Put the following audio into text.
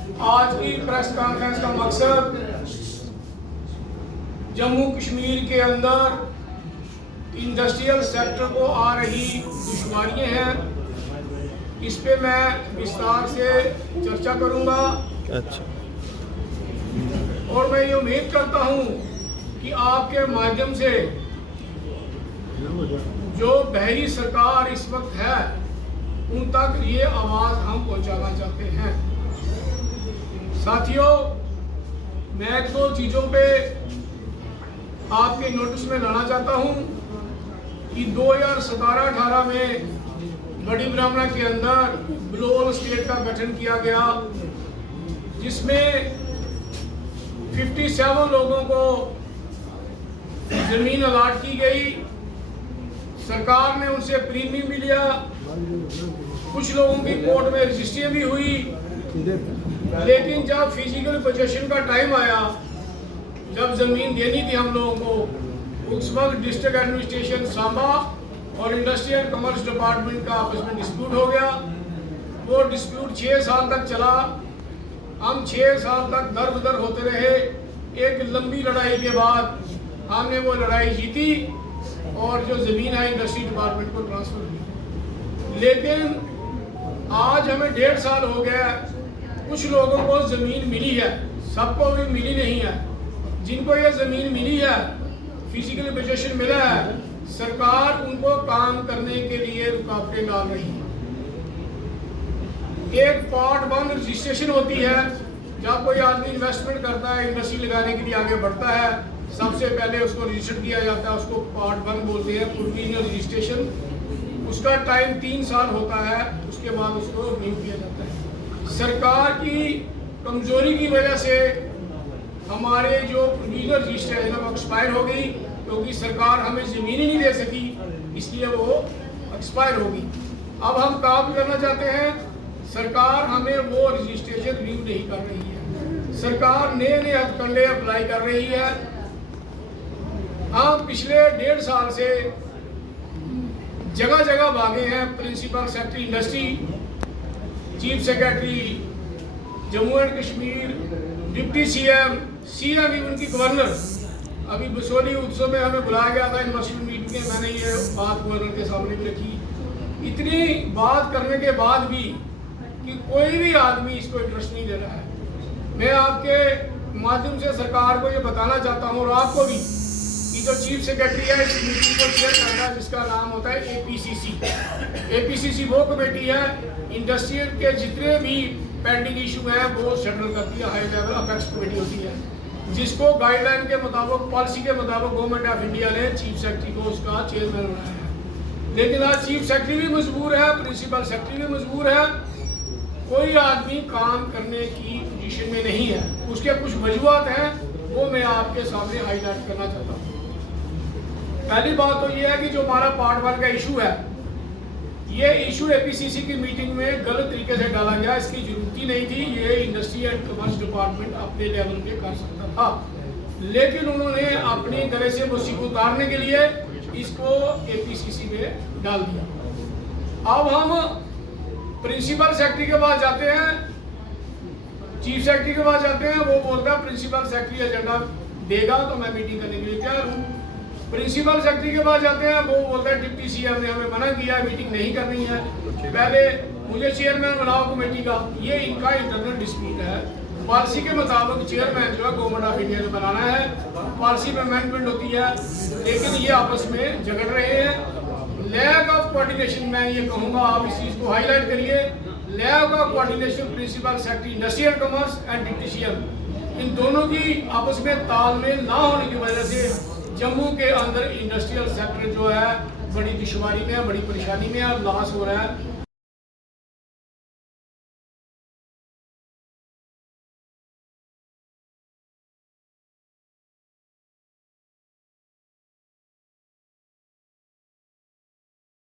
आज की press conference का मकसद जम्मू कश्मीर के अंदर इंडस्ट्रियल सेक्टर को आ रही दुश्वारियां हैं, इस पे मैं विस्तार से चर्चा करूंगा। अच्छा। और मैं ये उम्मीद करता हूं कि आपके माध्यम से जो बहरी सरकार इस वक्त है उन तक ये आवाज़ हम पहुंचाना चाहते हैं। साथियों, मैं दो चीज़ों पे आपके नोटिस में लाना चाहता हूं कि 2017-18 में बड़ी ब्राह्मणा के अंदर ब्लोल स्टेट का गठन किया गया, जिसमें 57 लोगों को जमीन अलॉट की गई। सरकार ने उनसे प्रीमियम भी लिया, कुछ लोगों की कोर्ट में रजिस्ट्रियाँ भी हुई, लेकिन जब फिजिकल पोजेशन का टाइम आया, जब जमीन देनी थी हम लोगों को, उस वक्त डिस्ट्रिक्ट एडमिनिस्ट्रेशन सांबा और इंडस्ट्रियल कॉमर्स डिपार्टमेंट का आपस में डिस्प्यूट हो गया। वो डिस्प्यूट 6 साल तक चला। हम 6 साल तक दर बदर होते रहे। एक लंबी लड़ाई के बाद हमने वो लड़ाई जीती और जो ज़मीन है इंडस्ट्री डिपार्टमेंट को ट्रांसफ़र की। लेकिन आज हमें 1.5 साल हो गया, कुछ लोगों को ज़मीन मिली है, सबको भी मिली नहीं है। जिनको ये ज़मीन मिली है, फिजिकल पोजेशन मिला है, सरकार उनको काम करने के लिए रुकावटें डाल रही है। एक पार्ट 1 रजिस्ट्रेशन होती है। जब कोई आदमी इन्वेस्टमेंट करता है, इंडस्ट्री लगाने के लिए आगे बढ़ता है, सबसे पहले उसको रजिस्टर किया जाता है, उसको पार्ट 1 बोलते हैं, प्रोविजनल रजिस्ट्रेशन। उसका टाइम 3 साल होता है, उसके बाद उसको रिन्यू किया जाता है। सरकार की कमजोरी की वजह से हमारे जो प्रोविजनल रजिस्ट्रेशन है वो एक्सपायर हो गई, क्योंकि सरकार हमें ज़मीन ही नहीं दे सकी, इसलिए वो एक्सपायर होगी। अब हम काम करना चाहते हैं, सरकार हमें वो रजिस्ट्रेशन रिन्यू नहीं कर रही है। सरकार नए हथकंडे अप्लाई कर रही है। हम पिछले 1.5 साल से जगह जगह भागे हैं। Principal secretary industry, chief secretary Jammu and Kashmir, deputy CM, even की गवर्नर। अभी बसोली उत्सव में हमें बुलाया गया था इन्वेस्टमेंट मीटिंग में, मैंने ये बात गवर्नर के सामने भी रखी। इतनी बात करने के बाद भी कि कोई भी आदमी इसको इंटरेस्ट नहीं दे रहा है। मैं आपके माध्यम से सरकार को ये बताना चाहता हूँ और आपको भी कि जो चीफ सेक्रेटरी है इस मीटिंग को चेयर करता है, जिसका नाम होता है APCC। APCC वो कमेटी है, इंडस्ट्रियल के जितने भी पेंडिंग इशू हैं वो सेटल करती है। हाई लेवल अपेक्स कमेटी होती है, जिसको गाइडलाइन के मुताबिक, पॉलिसी के मुताबिक गवर्नमेंट ऑफ इंडिया ने चीफ सेक्रेटरी को उसका चेयरमैन बनाया है। लेकिन आज चीफ सेक्रेटरी भी मजबूर है, प्रिंसिपल सेक्रेटरी भी मजबूर है, कोई आदमी काम करने की पोजीशन में नहीं है। उसके कुछ वजूहत हैं, वो मैं आपके सामने हाईलाइट करना चाहता हूँ। पहली बात तो ये है कि जो हमारा पार्ट 1 का इशू है, ये इशू APCC की मीटिंग में गलत तरीके से डाला गया। इसकी जरूरत ही नहीं थी। ये इंडस्ट्री एंड कॉमर्स डिपार्टमेंट अपने लेवल पे कर सकता था, लेकिन उन्होंने अपनी तरह से मुझसे उतारने के लिए इसको APCC में डाल दिया। अब हम प्रिंसिपल सेक्रेटरी के पास जाते हैं, चीफ सेक्रेटरी के पास जाते हैं, वो बोलता है प्रिंसिपल सेक्रेटरी एजेंडा देगा तो मैं मीटिंग करने के लिए तैयार हूँ। प्रिंसिपल सेक्रेटरी के पास जाते हैं, वो बोलता है डिप्टी सीएम ने हमें मना किया, मीटिंग नहीं करनी है, पहले मुझे चेयरमैन बनाओ कमेटी का। ये इनका इंटरनल डिस्प्यूट है। पॉलिसी के मुताबिक चेयरमैन जो है गवर्नमेंट ऑफ इंडिया ने बनाना है, पॉलिसी में अमेंडमेंट होती है, लेकिन ये आपस में झगड़ रहे हैं। लैक ऑफ कोऑर्डिनेशन, मैं ये कहूँगा आप इस चीज़ को हाईलाइट करिए। Lack of coordination principal secretary industry and commerce and deputy CM, इन दोनों की आपस में तालमेल ना होने की वजह से जम्मू के अंदर इंडस्ट्रियल सेक्टर जो है बड़ी दुश्वारी में है, बड़ी परेशानी में है, लॉस हो रहा है।